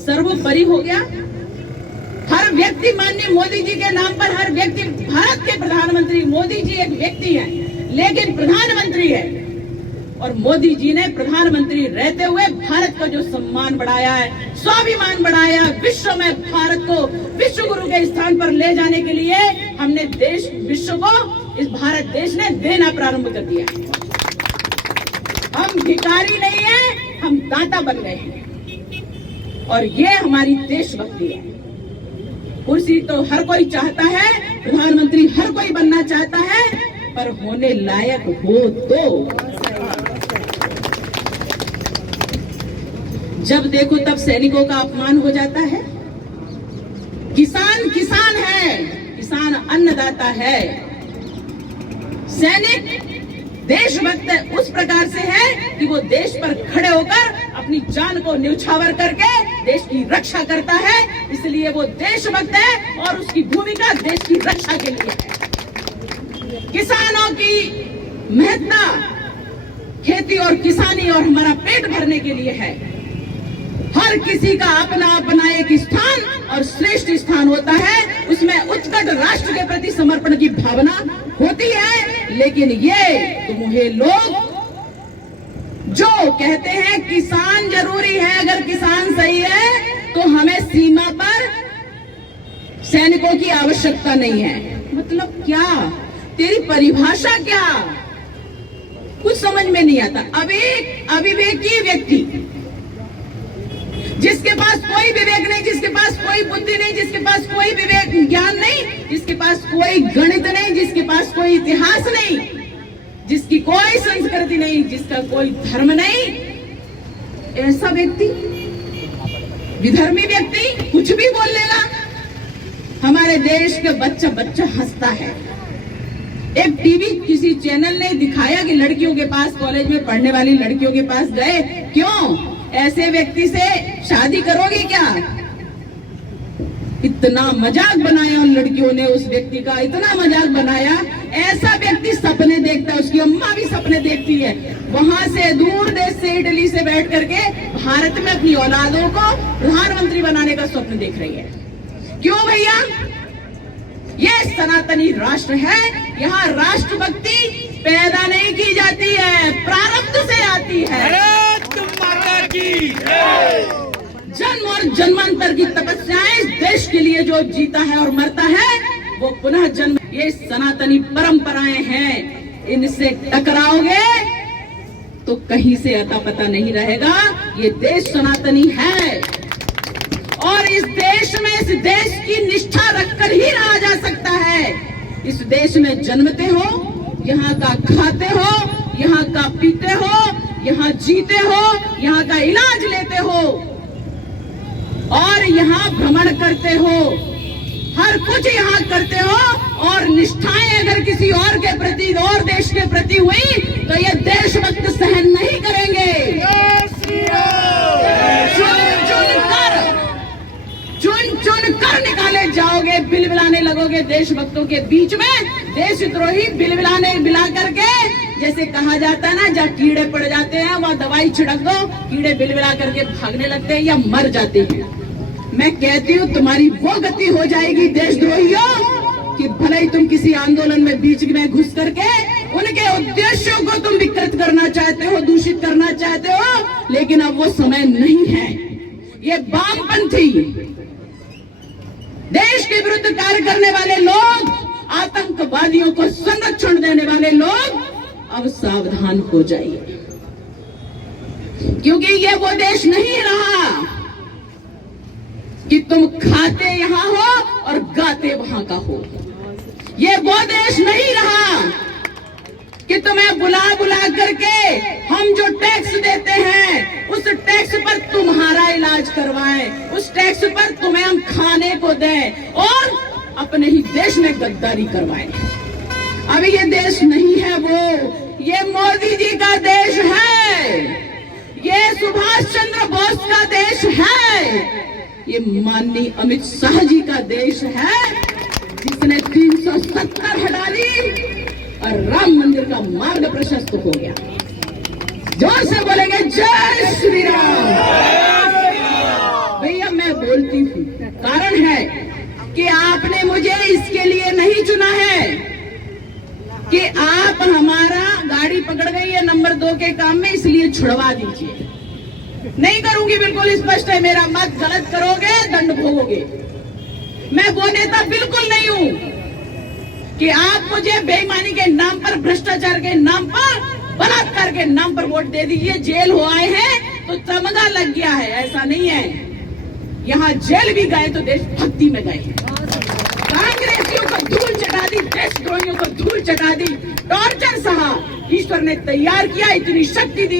सर्वोपरि हो गया। हर व्यक्ति माननीय मोदी जी के नाम पर, हर व्यक्ति भारत के प्रधानमंत्री, मोदी जी एक व्यक्ति है लेकिन प्रधानमंत्री है। और मोदी जी ने प्रधानमंत्री रहते हुए भारत का जो सम्मान बढ़ाया है, स्वाभिमान बढ़ाया, विश्व में भारत को विश्व गुरु के स्थान पर ले जाने के लिए हमने देश, विश्व को इस भारत देश ने देना प्रारंभ कर दिया। हम भिखारी नहीं है, हम दाता बन गए हैं और ये हमारी देशभक्ति है। कुर्सी तो हर कोई चाहता है, प्रधानमंत्री हर कोई बनना चाहता है, पर होने लायक हो तो। जब देखो तब सैनिकों का अपमान हो जाता है। किसान किसान है, किसान अन्नदाता है। सैनिक देशभक्त उस प्रकार से है कि वो देश पर खड़े होकर अपनी जान को न्यौछावर करके देश की रक्षा करता है, इसलिए वो देशभक्त है और उसकी भूमिका देश की रक्षा के लिए है। किसानों की महत्ता खेती और किसानी और हमारा पेट भरने के लिए है। हर किसी का अपना अपना एक स्थान और श्रेष्ठ स्थान होता है, उसमें उत्कट राष्ट्र के प्रति समर्पण की भावना होती है। लेकिन ये तुम्हें लोग जो कहते हैं किसान जरूरी है, अगर किसान सही है तो हमें सीमा पर सैनिकों की आवश्यकता नहीं है। मतलब क्या? तेरी परिभाषा क्या? कुछ समझ में नहीं आता। अविवेकी व्यक्ति, जिसके पास कोई विवेक नहीं, जिसके पास कोई बुद्धि नहीं, जिसके पास कोई विवेक ज्ञान नहीं, जिसके पास कोई गणित नहीं, जिसके पास कोई इतिहास नहीं, जिसकी कोई संस्कृति नहीं, जिसका कोई धर्म नहीं, ऐसा व्यक्ति, विधर्मी व्यक्ति कुछ भी बोल लेगा। हमारे देश के बच्चा हंसता है। एक टीवी किसी चैनल ने दिखाया कि लड़कियों के पास, कॉलेज में पढ़ने वाली लड़कियों के पास गए, क्यों ऐसे व्यक्ति से शादी करोगे क्या? इतना मजाक बनाया उन लड़कियों ने, उस व्यक्ति का इतना मजाक बनाया। ऐसा व्यक्ति सपने देखता है, उसकी अम्मा भी सपने देखती है। वहां से दूर देश से, इटली से बैठ करके भारत में अपनी औलादों को प्रधानमंत्री बनाने का स्वप्न देख रही है। क्यों भैया? ये सनातनी राष्ट्र है, यहाँ राष्ट्रभक्ति पैदा नहीं की जाती है, प्रारब्ध से आती है। जन्म और जन्मांतर की तपस्याएं इस देश के लिए जो जीता है और मरता है वो पुनः जन्म। ये सनातनी परंपराएं हैं, इनसे टकराओगे तो कहीं से अता पता नहीं रहेगा। ये देश सनातनी है और इस देश में, इस देश की निष्ठा रखकर ही रहा जा सकता है। इस देश में जन्मते हो, यहाँ का खाते हो, यहाँ का पीते हो, यहाँ जीते हो, यहाँ का इलाज लेते हो और यहाँ भ्रमण करते हो, हर कुछ यहाँ करते हो। और निष्ठाएं अगर किसी और के प्रति, और देश के प्रति हुई तो ये देशभक्त सहन नहीं करेंगे। चुन कर निकाले जाओगे, बिलबिलाने लगोगे देशभक्तों के बीच में। देशद्रोही बिला करके, जैसे कहा जाता है ना, जहाँ कीड़े पड़ जाते हैं वहाँ दवाई छिड़क दो, कीड़े बिलबिला करके भागने लगते हैं या मर जाते हैं। मैं कहती हूँ तुम्हारी वो गति हो जाएगी देशद्रोहियों कि भले ही तुम किसी आंदोलन में बीच में घुस करके उनके उद्देश्यों को तुम विकृत करना चाहते हो, दूषित करना चाहते हो, लेकिन अब वो समय नहीं है। ये वामपंथी देश के विरुद्ध कार्य करने वाले लोग, आतंकवादियों को संरक्षण देने वाले लोग अब सावधान हो जाइए, क्योंकि ये वो देश नहीं रहा कि तुम खाते यहां हो और गाते वहां का हो। ये वो देश नहीं रहा कि तुम्हें बुला करके हम जो टैक्स देते हैं उस टैक्स पर तुम्हारा इलाज करवाएं, उस टैक्स पर तुम्हें हम खाने को दें और अपने ही देश में गद्दारी करवाएं। अभी ये देश नहीं है वो, ये मोदी जी का देश है, ये सुभाष चंद्र बोस का देश है, ये माननीय अमित शाह जी का देश है, जिसने 370 हटा दी और राम मंदिर का मार्ग प्रशस्त हो गया। जोर से बोलेंगे जय श्री राम। भैया बोलती हूँ। कारण है कि आपने मुझे इसके लिए नहीं चुना है कि आप हमारा गाड़ी पकड़ गई है नंबर 2 के काम में, इसलिए छुड़वा दीजिए। नहीं करूंगी, बिल्कुल स्पष्ट है मेरा मत। गलत करोगे दंड भोगोगे। मैं वो नेता बिल्कुल नहीं हूं कि आप मुझे बेईमानी के नाम पर, भ्रष्टाचार के नाम पर, बलात्कार के नाम पर वोट दे दीजिए। जेल हो आए हैं तो तमगा लग गया है, ऐसा नहीं है। यहाँ जेल भी गए तो देशभक्ति में गए। कांग्रेसियों को धूल चटा दी, देशद्रोहियों को धूल चटा दी, टॉर्चर सहा। ईश्वर ने तैयार किया, इतनी शक्ति दी।